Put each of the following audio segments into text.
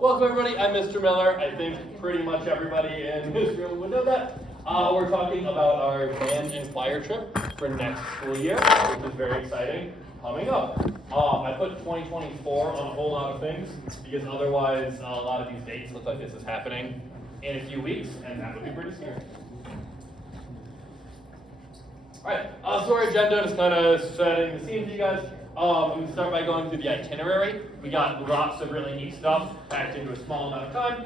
welcome everybody, I'm Mr. Miller. I think pretty much everybody in this room would know that. We're talking about our band and choir trip for next school year, which is very exciting, coming up. I put 2024 on a whole lot of things, because otherwise a lot of these dates look like this is happening in a few weeks, and that would be pretty scary. Alright, so our agenda is kind of setting the scene for you guys. We can start by going through the itinerary. We got lots of really neat stuff packed into a small amount of time.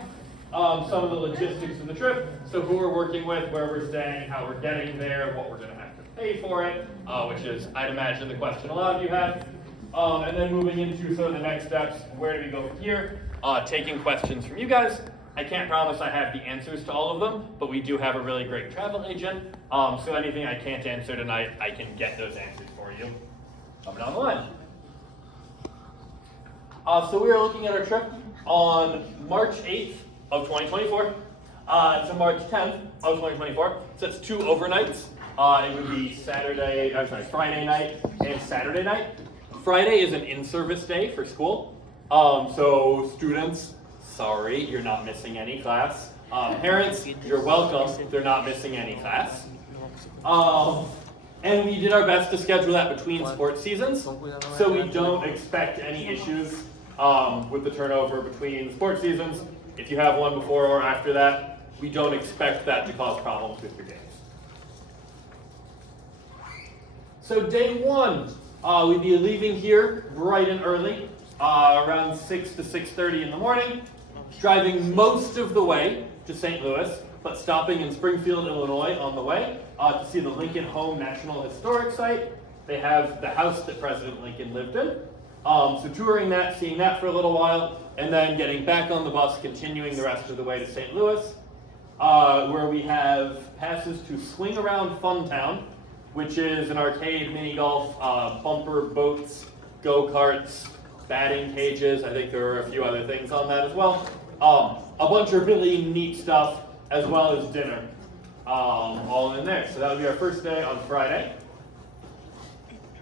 Some of the logistics of the trip, so who we're working with, where we're staying, how we're getting there, what we're going to have to pay for it, which is, I'd imagine, the question a lot of you have. And then moving into sort of the next steps, where do we go from here? Taking questions from you guys. I can't promise I have the answers to all of them, but we do have a really great travel agent. So anything I can't answer tonight, I can get those answers for you coming down the line. So we are looking at our trip on March 8th of 2024 to March 10th of 2024. So it's 2 overnights. It would be Friday night and Saturday night. Friday is an in-service day for school. So students, sorry, you're not missing any class. Parents, you're welcome, they're not missing any class. And we did our best to schedule that between sports seasons, so we don't expect any issues with the turnover between sports seasons. If you have one before or after that, we don't expect that to cause problems with your games. So day 1, we'd be leaving here bright and early, around 6 to 6:30 in the morning, driving most of the way to St. Louis, but stopping in Springfield, Illinois on the way to see the Lincoln Home National Historic Site. They have the house that President Lincoln lived in. So touring that, seeing that for a little while, and then getting back on the bus, continuing the rest of the way to St. Louis, where we have passes to Swing Around Funtown, which is an arcade, mini golf, bumper boats, go-karts, batting cages. I think there are a few other things on that as well. A bunch of really neat stuff, as well as dinner, all in there. So that would be our first day on Friday.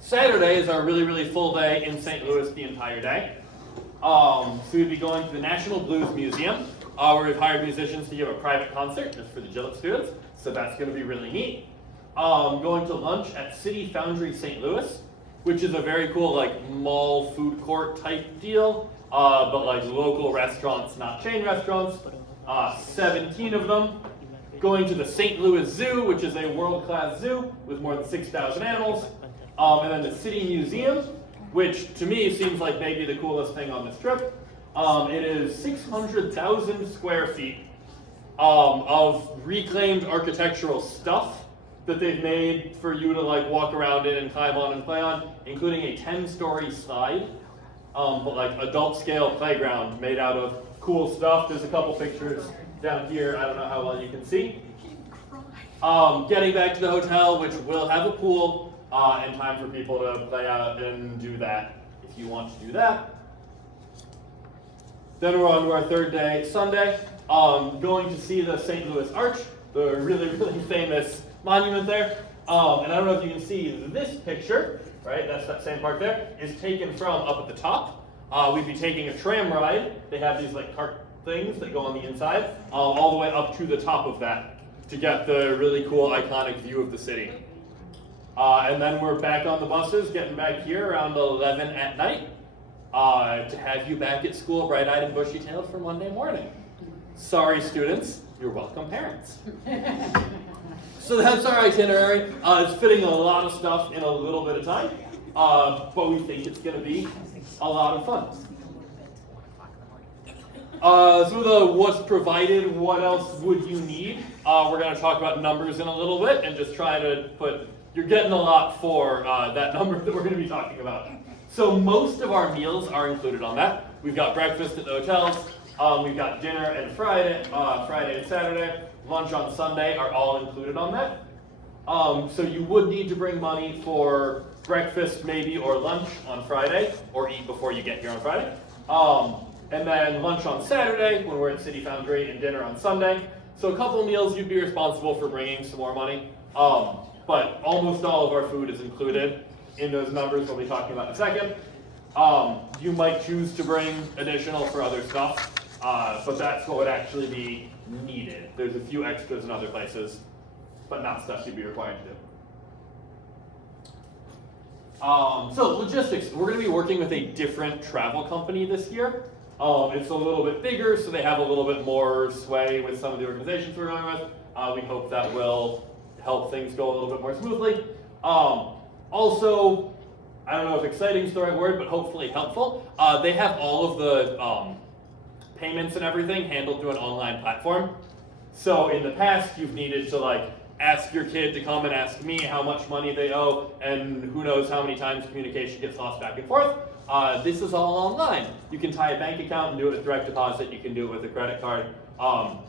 Saturday is our really, really full day in St. Louis the entire day. So we'd be going to the National Blues Museum, where we've hired musicians to give a private concert just for the Gillett students. So that's going to be really neat. Going to lunch at City Foundry St. Louis, which is a very cool like mall food court type deal, but like local restaurants, not chain restaurants. 17 of them. Going to the St. Louis Zoo, which is a world-class zoo with more than 6,000 animals. And then the City Museum, which to me seems like maybe the coolest thing on this trip. It is 600,000 square feet of reclaimed architectural stuff that they've made for you to like walk around in and climb on and play on, including a 10-story slide, but like adult scale playground made out of cool stuff. There's a couple pictures down here. I don't know how well you can see. Getting back to the hotel, which will have a pool, and time for people to play out and do that if you want to do that. Then we're on to our third day, Sunday. Going to see the St. Louis Arch, the really, really famous monument there. And I don't know if you can see this picture, right? That's that same part there, is taken from up at the top. We'd be taking a tram ride. They have these like cart things that go on the inside, all the way up to the top of that to get the really cool iconic view of the city. And then we're back on the buses, getting back here around 11 at night to have you back at school bright-eyed and bushy-tailed for Monday morning. Sorry, students. You're welcome, parents. So that's our itinerary. It's fitting a lot of stuff in a little bit of time, but we think it's going to be a lot of fun. So the what's provided, what else would you need? We're going to talk about numbers in a little bit and just try to put, you're getting a lot for that number that we're going to be talking about. So most of our meals are included on that. We've got breakfast at the hotels, we've got dinner and Friday and Saturday, lunch on Sunday are all included on that. So you would need to bring money for breakfast maybe or lunch on Friday, or eat before you get here on Friday. And then lunch on Saturday when we're at City Foundry, and dinner on Sunday. So a couple meals you'd be responsible for bringing some more money. But almost all of our food is included in those numbers we'll be talking about in a second. You might choose to bring additional for other stuff. but that's what would actually be needed. There's a few extras in other places, but not stuff you'd be required to do. So logistics, we're going to be working with a different travel company this year. It's a little bit bigger, so they have a little bit more sway with some of the organizations we're going with. We hope that will help things go a little bit more smoothly. Also, I don't know if exciting is the right word, but hopefully helpful. They have all of the payments and everything handled through an online platform. So in the past, you've needed to ask your kid to come and ask me how much money they owe, and who knows how many times communication gets lost back and forth. This is all online. You can tie a bank account and do it with direct deposit. You can do it with a credit card.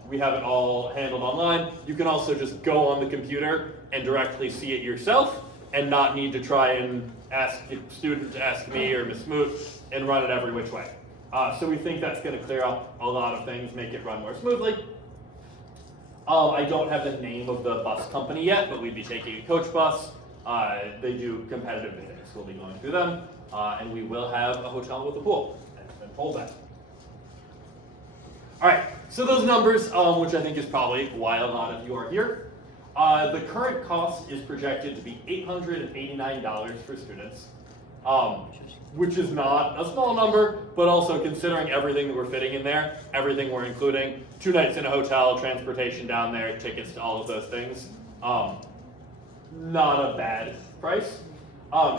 We have it all handled online. You can also just go on the computer and directly see it yourself and not need to try and ask a student to ask me or Ms. Smoot and run it every which way. So we think that's going to clear up a lot of things, make it run more smoothly. I don't have the name of the bus company yet, but we'd be taking a coach bus. They do competitive bidding, so we'll be going through them. And we will have a hotel with a pool. I've been told that. All right, so those numbers, which I think is probably why a lot of you are here. The current cost is projected to be $889 for students, which is not a small number, but also considering everything that we're fitting in there, everything we're including, 2 nights in a hotel, transportation down there, tickets to all of those things, not a bad price.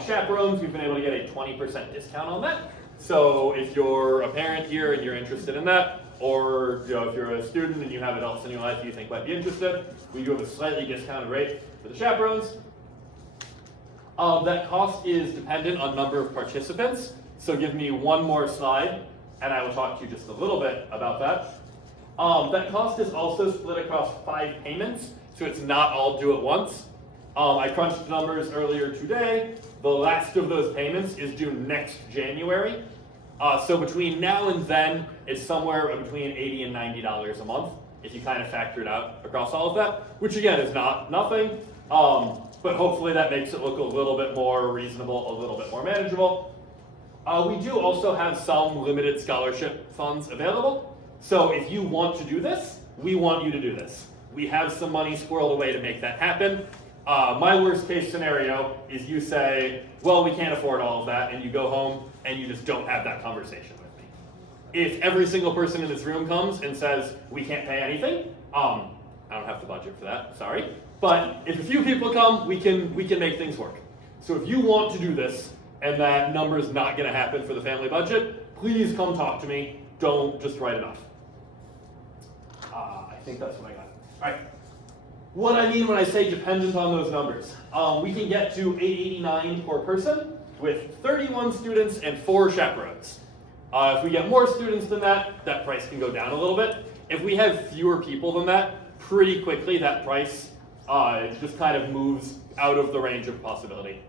Chaperones, we've been able to get a 20% discount on that. So if you're a parent here and you're interested in that, or if you're a student and you have adults in your life you think might be interested, we do have a slightly discounted rate for the chaperones. That cost is dependent on number of participants. So give me one more slide and I will talk to you just a little bit about that. That cost is also split across 5 payments, so it's not all due at once. I crunched the numbers earlier today. The last of those payments is due next January. So between now and then, it's somewhere between $80 and $90 a month, if you kind of factor it out across all of that, which again is not nothing, but hopefully that makes it look a little bit more reasonable, a little bit more manageable. We do also have some limited scholarship funds available. So if you want to do this, we want you to do this. We have some money squirreled away to make that happen. My worst case scenario is you say, well, we can't afford all of that, and you go home and you just don't have that conversation with me. If every single person in this room comes and says, we can't pay anything, I don't have the budget for that, sorry. But if a few people come, we can make things work. So if you want to do this, and that number is not gonna happen for the family budget, please come talk to me. Don't just write it off. I think that's what I got. All right. What I mean when I say dependent on those numbers, we can get to $889 per person with 31 students and 4 chaperones. If we get more students than that, that price can go down a little bit. If we have fewer people than that, pretty quickly that price just kind of moves out of the range of possibility.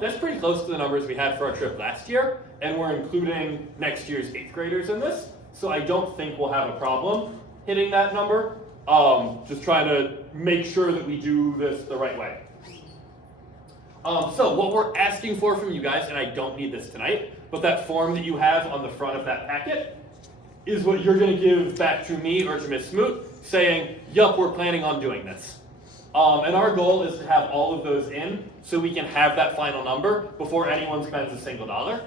That's pretty close to the numbers we had for our trip last year, and we're including next year's 8th graders in this, so I don't think we'll have a problem hitting that number. Just trying to make sure that we do this the right way. So what we're asking for from you guys, and I don't need this tonight, but that form that you have on the front of that packet is what you're going to give back to me or to Ms. Smoot saying, yup, we're planning on doing this. And our goal is to have all of those in so we can have that final number before anyone spends a single dollar.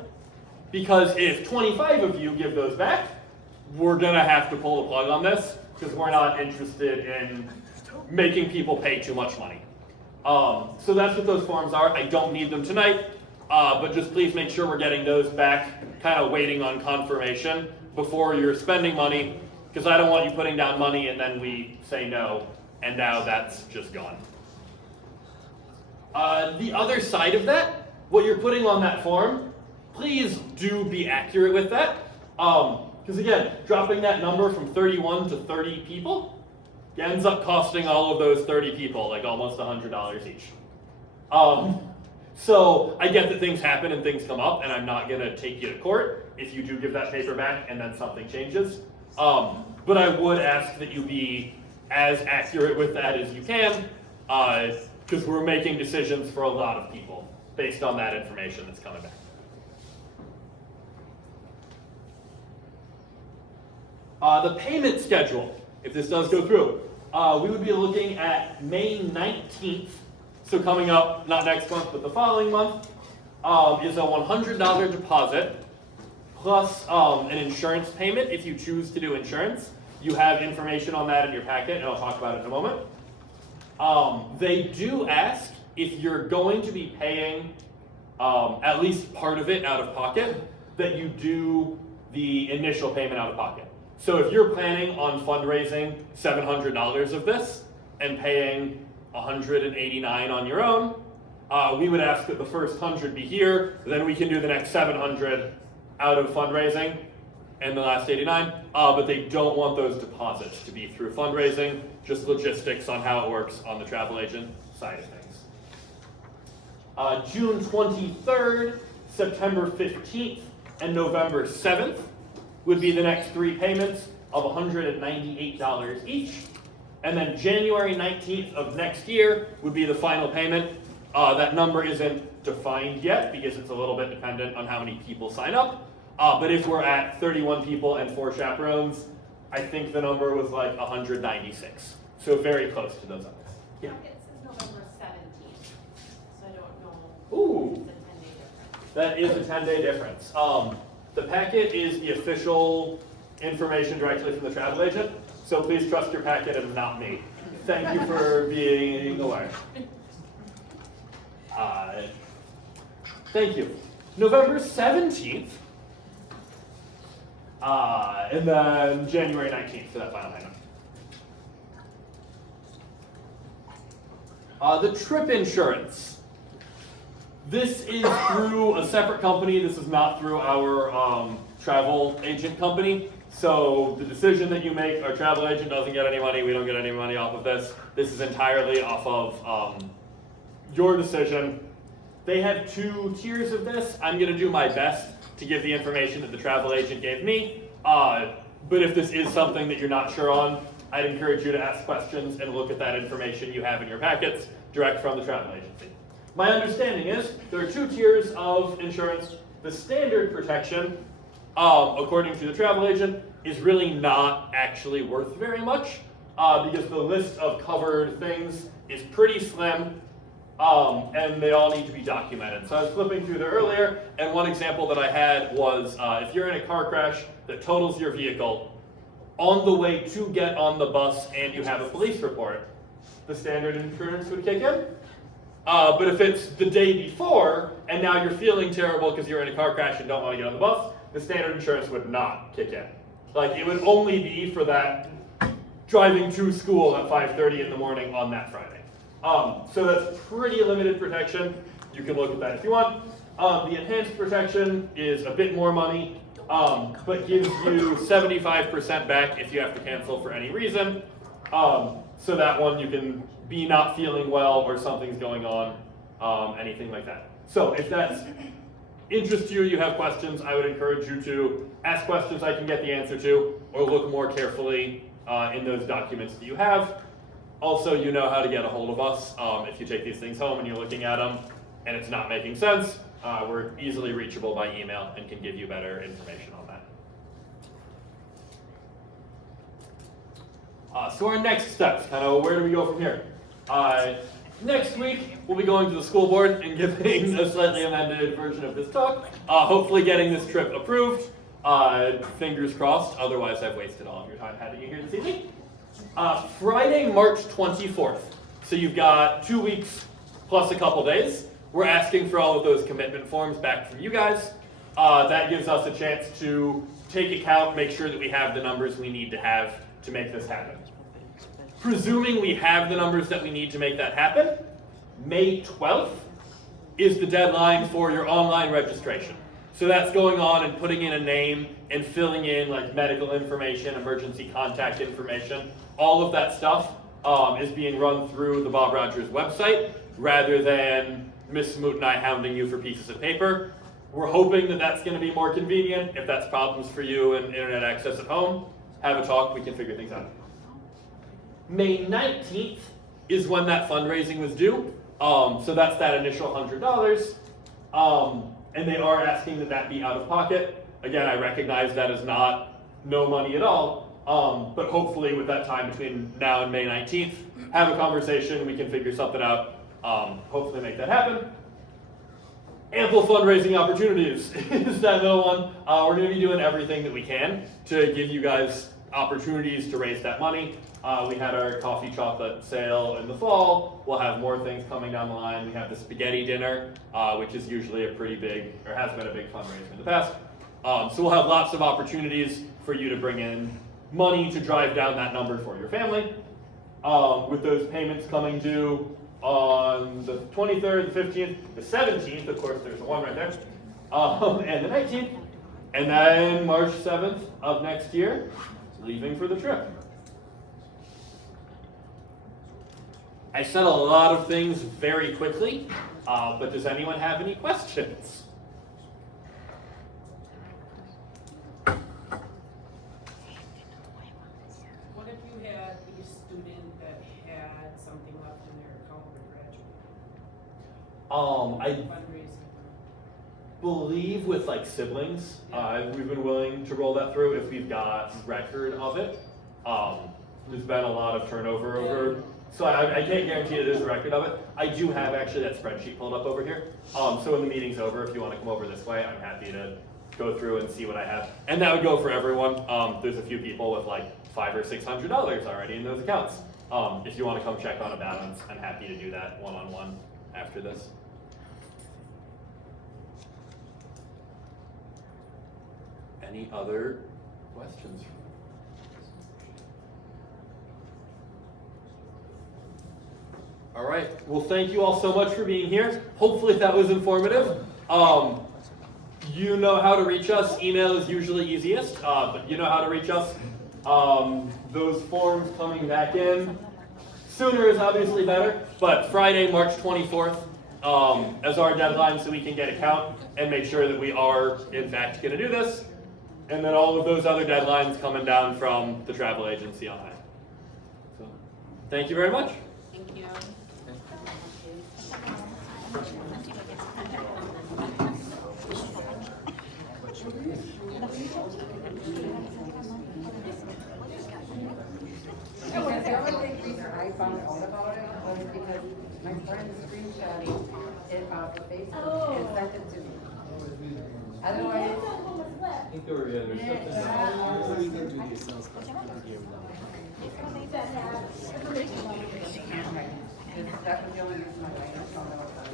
Because if 25 of you give those back, we're going to have to pull the plug on this because we're not interested in making people pay too much money. So that's what those forms are. I don't need them tonight, but just please make sure we're getting those back, kind of waiting on confirmation before you're spending money, because I don't want you putting down money and then we say no, and now that's just gone. The other side of that, what you're putting on that form, please do be accurate with that. Because again, dropping that number from 31 to 30 people ends up costing all of those 30 people like almost $100 each. So I get that things happen and things come up, and I'm not going to take you to court if you do give that paper back and then something changes. But I would ask that you be as accurate with that as you can, because we're making decisions for a lot of people based on that information that's coming back. The payment schedule, if this does go through, we would be looking at May 19th, so coming up, not next month, but the following month, is a $100 deposit plus an insurance payment if you choose to do insurance. You have information on that in your packet, and I'll talk about it in a moment. They do ask if you're going to be paying at least part of it out of pocket, that you do the initial payment out of pocket. So if you're planning on fundraising $700 of this and paying $189 on your own, we would ask that the first 100 be here, then we can do the next 700 out of fundraising and the last 89, but they don't want those deposits to be through fundraising, just logistics on how it works on the travel agent side of things. June 23rd, September 15th, and November 7th would be the next 3 payments of $198 each. And then January 19th of next year would be the final payment. That number isn't defined yet because it's a little bit dependent on how many people sign up. But if we're at 31 people and 4 chaperones, I think the number was like 196. So very close to those numbers. Yeah. It says November 17th, so I don't know. Ooh. It's a 10-day difference. That is a 10-day difference. The packet is the official information directly from the travel agent, so please trust your packet and not me. Thank you for being aware. Thank you. November 17th, and then January 19th for that final payment. The trip insurance. This is through a separate company. This is not through our travel agent company. So the decision that you make, our travel agent doesn't get any money. We don't get any money off of this. This is entirely off of your decision. They have 2 tiers of this. I'm going to do my best to give the information that the travel agent gave me. But if this is something that you're not sure on, I'd encourage you to ask questions and look at that information you have in your packets direct from the travel agency. My understanding is there are 2 tiers of insurance. The standard protection, according to the travel agent, is really not actually worth very much because the list of covered things is pretty slim and they all need to be documented. So I was flipping through there earlier, and one example that I had was if you're in a car crash that totals your vehicle, on the way to get on the bus and you have a police report, the standard insurance would kick in. But if it's the day before, and now you're feeling terrible because you're in a car crash and don't want to get on the bus, the standard insurance would not kick in. Like, it would only be for that driving to school at 5:30 in the morning on that Friday. So that's pretty limited protection. You can look at that if you want. The enhanced protection is a bit more money, but gives you 75% back if you have to cancel for any reason. So that one you can be not feeling well or something's going on, anything like that. So if that's interests you, you have questions, I would encourage you to ask questions I can get the answer to, or look more carefully in those documents that you have. Also, you know how to get a hold of us if you take these things home and you're looking at them and it's not making sense. We're easily reachable by email and can give you better information on that. So our next steps, kind of where do we go from here? Next week, we'll be going to the school board and giving a slightly amended version of this talk, hopefully getting this trip approved. Fingers crossed, otherwise I've wasted all of your time having you here this evening. Friday, March 24th, so you've got 2 weeks plus a couple days. We're asking for all of those commitment forms back from you guys. That gives us a chance to take account, make sure that we have the numbers we need to have to make this happen. Presuming we have the numbers that we need to make that happen, May 12th is the deadline for your online registration. So that's going on and putting in a name and filling in like medical information, emergency contact information. All of that stuff is being run through the Bob Rogers website rather than Ms. Smoot and I hounding you for pieces of paper. We're hoping that that's going to be more convenient. If that's problems for you and internet access at home, have a talk, we can figure things out. May 19th is when that fundraising was due. So that's that initial $100. And they are asking that that be out of pocket. Again, I recognize that is not no money at all, But hopefully with that time between now and May 19th, have a conversation, we can figure something out, hopefully make that happen. Ample fundraising opportunities is that middle one. We're going to be doing everything that we can to give you guys opportunities to raise that money. We had our coffee chocolate sale in the fall. We'll have more things coming down the line. We have the spaghetti dinner, which is usually a pretty big, or has been a big fundraiser in the past. So we'll have lots of opportunities for you to bring in money to drive down that number for your family. With those payments coming due on the 23rd, the 15th, the 17th, of course there's the one right there, and the 19th, and then March 7th of next year, leaving for the trip. I said a lot of things very quickly, but does anyone have any questions? What if you had a student that had something left in their account for graduating? I Fundraising. believe with like siblings, we've been willing to roll that through if we've got record of it. There's been a lot of turnover over, so I can't guarantee that there's a record of it. I do have actually that spreadsheet pulled up over here. So when the meeting's over, if you want to come over this way, I'm happy to go through and see what I have. And that would go for everyone. There's a few people with like $500 or $600 already in those accounts. If you want to come check on a balance, I'm happy to do that one-on-one after this. Any other questions? All right. Well, thank you all so much for being here. Hopefully that was informative. You know how to reach us. Email is usually easiest, but you know how to reach us. Those forms coming back in. Sooner is obviously better, but Friday, March 24th, as our deadline so we can get a count and make sure that we are, in fact, going to do this. And then all of those other deadlines coming down from the travel agency on high. So, thank you very much. Thank you. Okay, the only big reason I found out about it was because my friend screenshotted it off of Facebook and sent it to me. Otherwise, I think there were there's she can't write. That was the only reason I found out about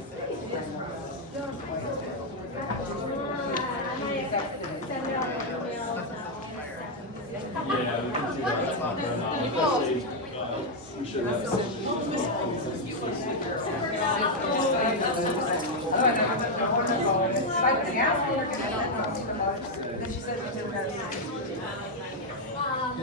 Yeah, we can do that. We should have. I was asking her, because I don't know about it. Then she said she didn't have